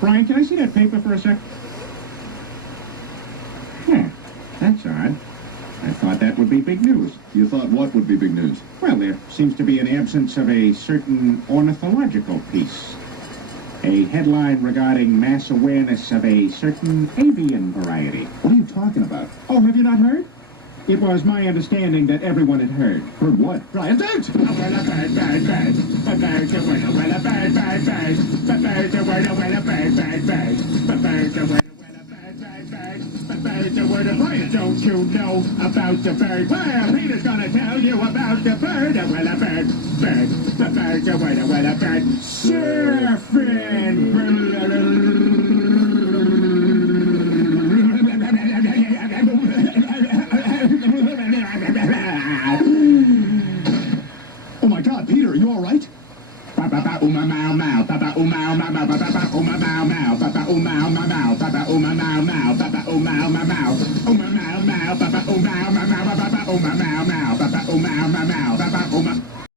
Brian, can I see that paper for a sec? That's odd. I thought that would be big news. You thought what would be big news? Well, there seems to be an absence of a certain ornithological piece. A headline regarding mass awareness of a certain avian variety. What are you talking about? Oh, have you not heard? It was my understanding that everyone had heard. Heard what? Brian, don't! A bird, a bird, bird, bird. A bird, a bird, a bird, a bird, bird, bird. A bird, a bird, a bird, a bird, bird, bird. A bird, a bird, a bird, a bird, bird, bird. A bird, a bird, a bird. Don't you know about the bird? Well, Peter's gonna tell you about the bird. Well, a bird, bird. A bird, a bird, a bird, a bird. Surfing. Oh my God, Peter, are you all right? Papa uma mau mau, Papa uma mau mau, Papa uma mau mau, Papa uma mau mau, Papa uma mau mau, Papa uma mau mau, uma mau mau, Papa uma mau mau, Papa uma mau mau.